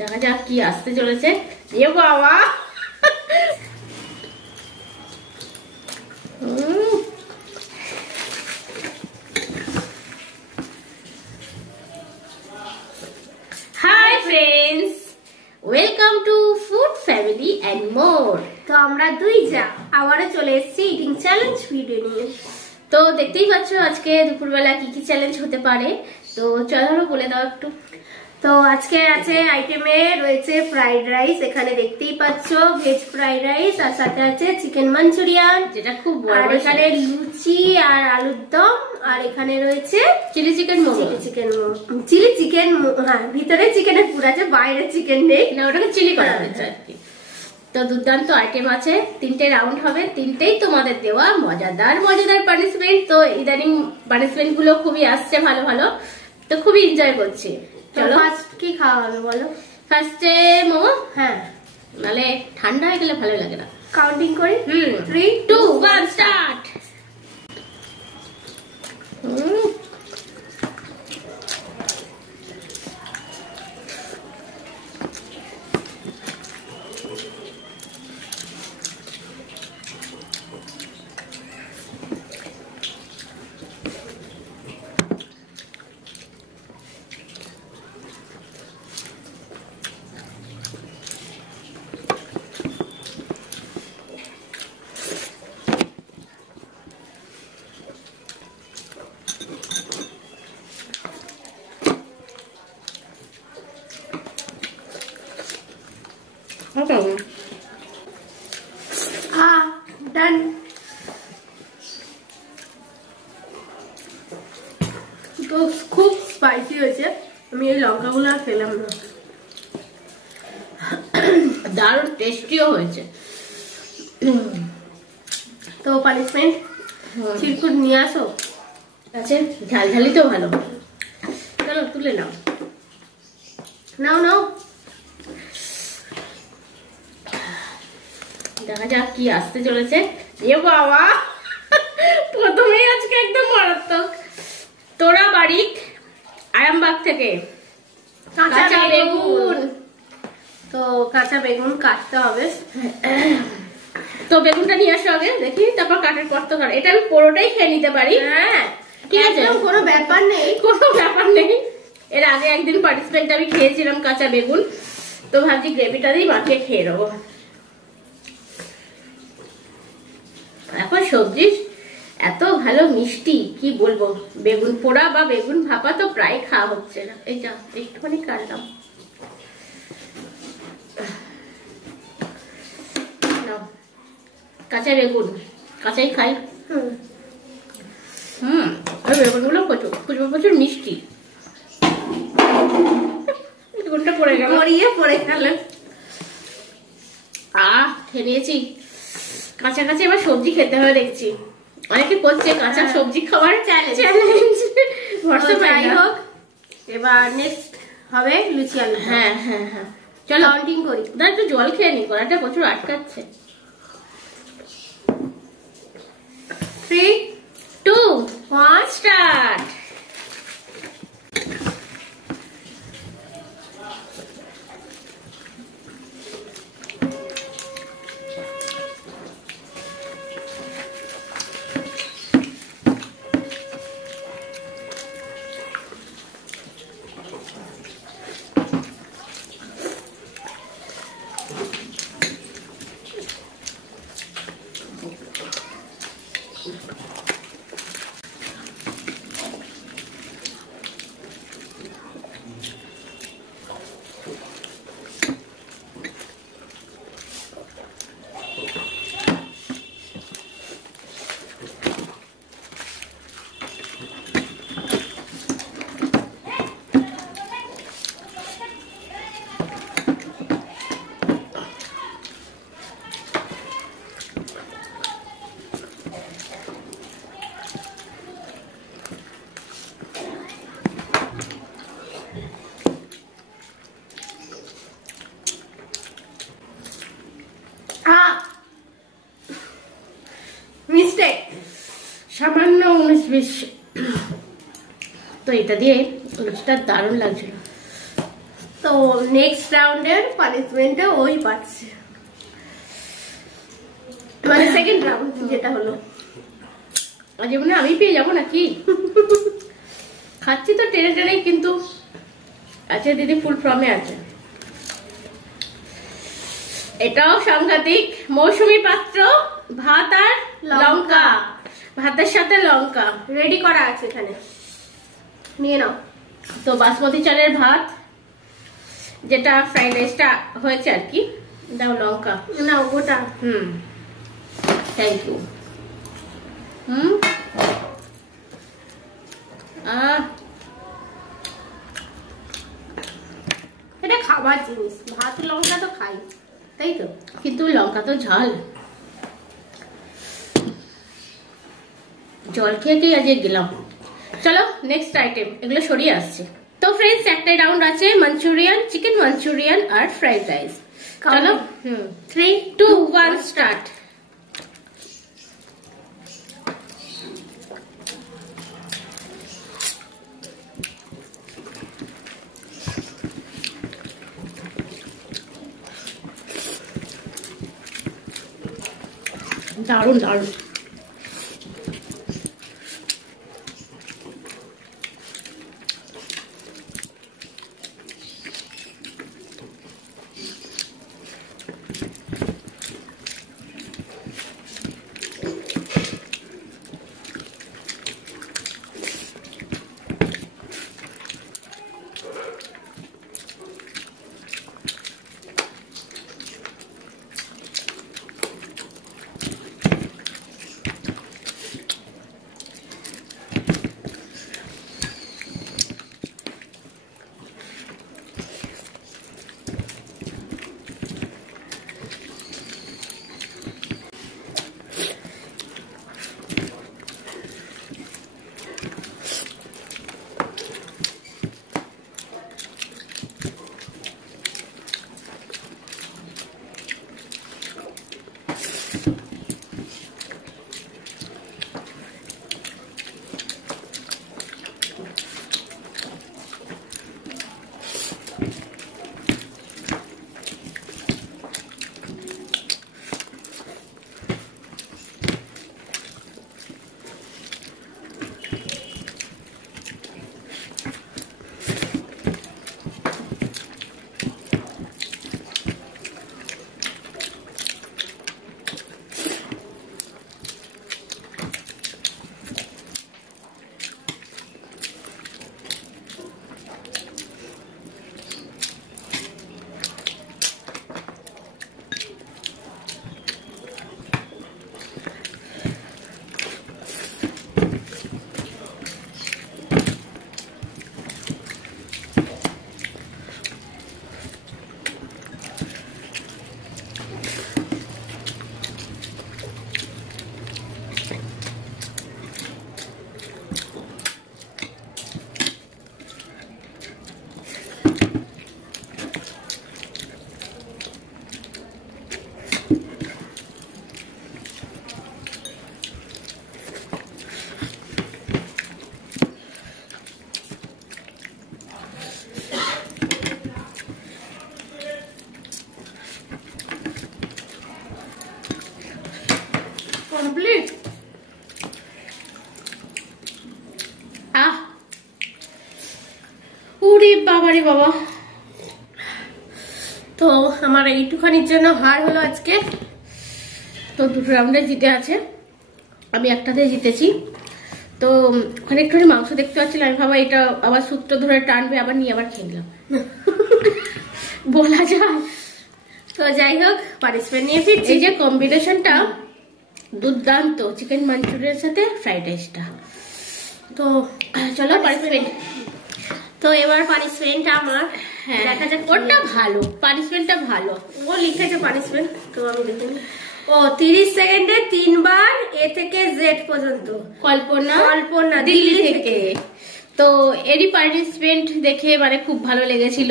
দেখা যাক কি আসতে চলেছে। এ বাবা hi friends, welcome to food family and more. তো আমরা দুই যা আবারও চলে এসেছি ইটিং চ্যালেঞ্জ ভিডিও নিয়ে। তো দেখতেই পাচ্ছ আজকে দুপুরবেলা কি কি চ্যালেঞ্জ হতে পারে, তো চলো বলে দাও একটু। তো আজকে আছে আইটেমে রয়েছে ফ্রাইড রাইস, এখানে দেখতেই পাচ্ছ ভেজ ফ্রাইড রাইস, আর সাথে আছে চিকেন মাঞ্চুরিয়ান, যেটা খুব বড়, আর এখানে লুচি আর আলুর দম, আর এখানে রয়েছে chilli chicken momo. Chilli chicken, হ্যাঁ ভিতরে চিকেনের পুর আছে, বাইরে চিকেন নেই, না ওটাকে চিলি করা হয়েছে আর কি। তো দুর্দান্ত আইটেম আছে, 3টে রাউন্ড হবে, 3টেই তোমাদের দেওয়া মজাদার মজাদার পানিশমেন্ট। তো ইদানিং পানিশমেন্ট গুলো খুবই আসছে ভালো ভালো, তো খুবই এনজয় করছি। চলো ফার্স্ট কি খাওয়া হবে বলো? ফার্স্টে মোমো। হ্যাঁ, নালে ঠান্ডা হয়ে গেলে ভালো লাগে না। কাউন্টিং করি, 3 2 1 স্টার্ট। ডান। তো খুব স্পাইসি হয়েছে, আমি এই লঙ্কাগুলো আর খেলাম না। দারুণ টেস্টিও হয়েছে। তো পানিশমেন্ট চিরকুট নিয়ে আসো। আছে ঝালঝালি তো ভালো। চলো তুলে নাও, নাও নাও, দেখা যাক কি আসতে চলেছে। এ বাবা প্রথমেই আজকে একদম মারাত্মক। তোরা বাড়িক আরামবাগ থেকে কাঁচা বেগুন। তো কাঁচা বেগুন কাটতে হবে। তো বেগুনটা নিয়ে আসো আগে, দেখি তারপর কাটার পর তো এটা আমি পুরোটাই খেয়ে নিতে পারি। হ্যাঁ ঠিক আছে, কোনো ব্যাপার নেই, কোনো ব্যাপার নেই। এর আগে একদিন পার্টিসিপেন্ট আমি খেয়েছিলাম কাঁচা বেগুন, তো ভাবছি গ্রেভিটা দিয়ে মাখিয়ে খেয়ে নেবো। এখন সবজি এত ভালো মিষ্টি কি বলবো, বেগুন পোড়া বা বেগুন ভাপা তো প্রায় খাওয়া হচ্ছে না। এই যা একটুখানি কাটলাম, কাঁচা বেগুন কাঁচাই খাই। আর বেগুন গুলো প্রচুর প্রচুর প্রচুর মিষ্টি। বেগুনটা পড়ে গেল, পড়ে গেল। খেয়ে নিয়েছি। কাঁচা কাঁচা এবার সবজি খেতে হবে দেখছি, অনেকে করছে কাঁচা সবজি খাবার চ্যালেঞ্জ। যাই হোক, এবার নেক্সট হবে লুচি আলু। হ্যাঁ হ্যাঁ হ্যাঁ, চলো কাউন্টিং করি। না একটু জল খেয়ে নি, গলাটা প্রচুর আটকাচ্ছে। 3 2 1 স্টার্ট। মিস্টেক, সামান্য 19-20। তো এটা দিয়ে লুচিটা দারুণ লাগছিল। তো তো নেক্সট রাউন্ডের পানিশমেন্টটা ওই পাচ্ছে, মানে সেকেন্ড রাউন্ড যেটা হলো। আজ মনে আমি পেয়ে যাবো নাকি? খাচ্ছি তো টেনে টেনে, কিন্তু আচ্ছা দিদি ফুল ফর্মে আছে। এটাও সাংঘাতিক। মৌসুমী পাত্র ভাত আর লঙ্কা, ভাতের সাথে লঙ্কা রেডি করা আছে এখানে, নিয়ে নাও। তো বাসমতি চালের ভাত, যেটা ফ্রাইড রাইসটা হয়েছে আর কি। দাও লঙ্কা, নাও গোটা। Thank you. এটা খাবার জিনিস, ভাত লঙ্কা তো খাই, তাই তো, কিন্তু লঙ্কা তো ঝাল। জল খেয়ে আজ গেলাম। চলো নেক্সট আইটেম, এগুলো সরিয়ে আসছে। তো ফ্রেন্ডস, একটা রাউন্ড আছে মাঞ্চুরিয়ান, চিকেন মাঞ্চুরিয়ান আর ফ্রাইড রাইস। চলো 3, 2, 1 স্টার্ট। দারুণ দারুণ। কমপ্লিট। ওরে বাবা রে বাবা। তো আমার এইটুখানির জন্য হার হলো আজকে। তো দুটো রাউন্ডে জিতে আছে, আমি একটাতে জিতেছি। তো ওখানে একটুখানি মাংস দেখতে পাচ্ছিলাম, আমি ভাবা এটা আবার সূত্র ধরে টানবে, আবার নিয়ে আবার খেয়ে নিলাম। বলা যায়। তো যাই হোক, পানিশমেন্ট নিয়ে ফিরছি। এই যে কম্বিনেশনটা দুর্দান্ত, চিকেন মাঞ্চুরিয়ার সাথে ফ্রাইড রাইসটা। তো চলো পানিশমেন্ট। তো এবার পানিশমেন্ট আমার, দেখা যাক। ওটা ভালো, পানিশমেন্টটা ভালো। ও লিখেছে পানিশমেন্ট, তো আমি দেখিনি। ও 30 সেকেন্ডে 3 বার এ থেকে জেড পর্যন্ত। কল্পনা দিল্লি থেকে। তো এরই পানিশমেন্ট দেখে মানে খুব ভালো লেগেছিল।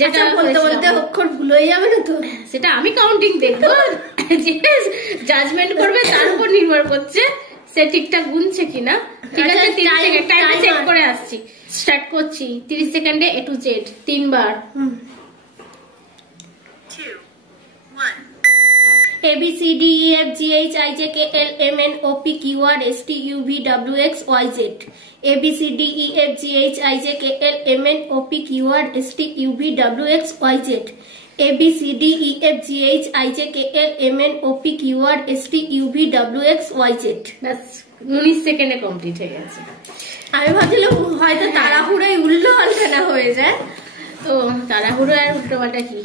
যেটা বলতে বলতে অক্ষর ভুল হয়ে যাবে না তো, সেটা আমি কাউন্টিং দেখবো। যে জাজমেন্ট করবে তার উপর নির্ভর করছে সে ঠিকঠাক গুনছে কিনা। ঠিক আছে, 3 সেকেন্ড টাইম সেট করে আসছি। স্টার্ট করছি 30 সেকেন্ডে A to Z 3 bar. A B C D E F G H I J K L M N O P Q R S T U V W X Y Z। A B C D E F G H I J K L M N O P Q R S T U V W X Y Z। A B C D E F G H I J K L M N O P Q R S T U V W X Y Z। ব্যাস 19 সেকেন্ডে complete হয়ে গেছে। আমি ভাবছিলাম হয়তো তাড়াহুড়োয় উল্টো পাল্টা না হয়ে যায়। তো তাড়াহুড়ো আর উল্টো পাল্টা কি,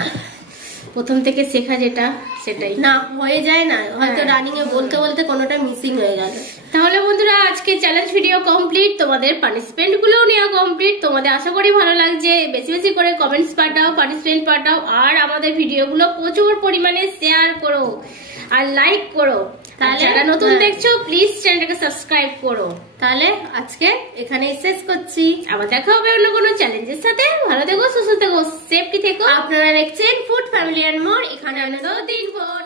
প্রথম থেকে শেখা যেটা সেটাই না হয়ে যায় না, হয়তো রানিং এ বলতে বলতে কোনোটা মিসিং হয়ে গেল। তাহলে বন্ধুরা আজকে চ্যালেঞ্জ ভিডিও কমপ্লিট, তোমাদের পানিশমেন্ট গুলোও নেওয়া কমপ্লিট। তোমাদের আশা করি ভালো লাগছে। বেশি বেশি করে কমেন্টস পাঠাও, পানিশমেন্ট পাঠাও, আর আমাদের ভিডিওগুলো প্রচুর পরিমাণে শেয়ার করো আর লাইক করো। যারা নতুন দেখছো প্লিজ চ্যানেলটাকে সাবস্ক্রাইব করো। তাহলে আজকে এখানেই শেষ করছি, আবার দেখা হবে অন্য কোনো চ্যালেঞ্জের সাথে। ভালো থেকো, সুস্থ থেকো, সেফটি থেকো। আপনারা দেখছেন ফুড ফ্যামিলি এন্ড মোর, এখানে আমরা দিন পর